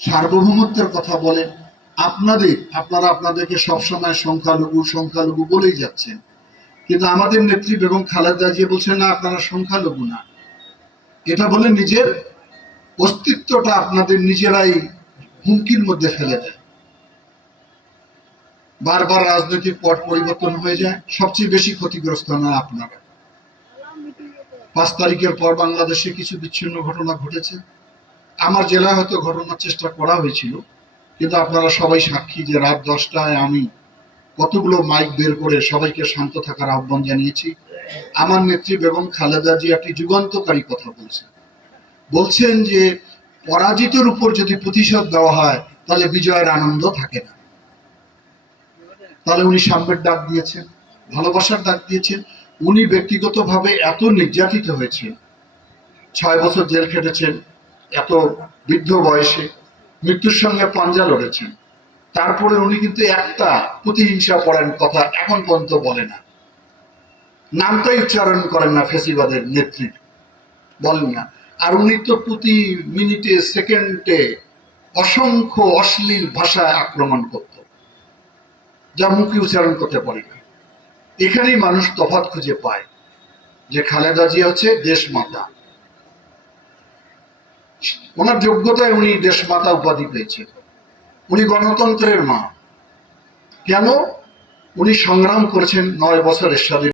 সার্বভৌমত্বের কথা বলেন, আপনারা আপনাদেরকে সবসময় সংখ্যালঘু সংখ্যালঘু বলেই যাচ্ছেন, কিন্তু আমাদের নেত্রী বেগম খালেদা জিয়া বলছেন না, আপনারা সংখ্যালঘু না। এটা বলে নিজের অস্তিত্বটা আপনাদের নিজেরাই হুমকির মধ্যে ফেলে দেয়। বারবার রাজনৈতিক পট পরিবর্তন হয়ে যায়, সবচেয়ে বেশি ক্ষতিগ্রস্ত হন আপনারা। 5 তারিখের পর বাংলাদেশে কিছু বিচ্ছিন্ন ঘটনা ঘটেছে। আমার জেলায় হয়তো ঘটনার চেষ্টা করা হয়েছিল, কিন্তু আপনারা সবাই সাক্ষী যে রাত 10টায় আমি কতগুলো মাইক বের করে সবাইকে শান্ত থাকার আহ্বান জানিয়েছি। আমার নেত্রী বেগম খালেদা জিয়া একটি যুগান্তকারী কথা বলছেন যে পরাজিতের উপর যদি প্রতিশোধ দেওয়া হয় তাহলে বিজয়ের আনন্দ থাকে না। তাহলে উনি সাম্যের ডাক দিয়েছেন, ভালোবাসার ডাক দিয়েছেন। উনি ব্যক্তিগতভাবে এত নির্যাতিত হয়েছেন, 6 বছর জেল খেটেছেন, এত বৃদ্ধ বয়সে মৃত্যুর সঙ্গে পাঞ্জা লড়েছেন। তারপরে উনি কিন্তু একটা প্রতিহিংসা পরায়ণ কথা এখন পর্যন্ত বলে না, নামটাই উচ্চারণ করেন না, ফেসিবাদের নেত্রীর বলেন না। আর উনি তো প্রতি মিনিটে সেকেন্ডে অসংখ্য অশ্লীল ভাষায় আক্রমণ করত, যা মুখে উচ্চারণ করতে পারে না। এখানেই মানুষ তফাৎ খুঁজে পায় যে খালেদা জিয়া হচ্ছে দেশমাতা। ওনার যোগ্যতায় উনি দেশমাতা উপাধি পেয়েছেন। উনি গণতন্ত্রের মা। কেন? উনি সংগ্রাম করেছেন 9 বছর এরশাদের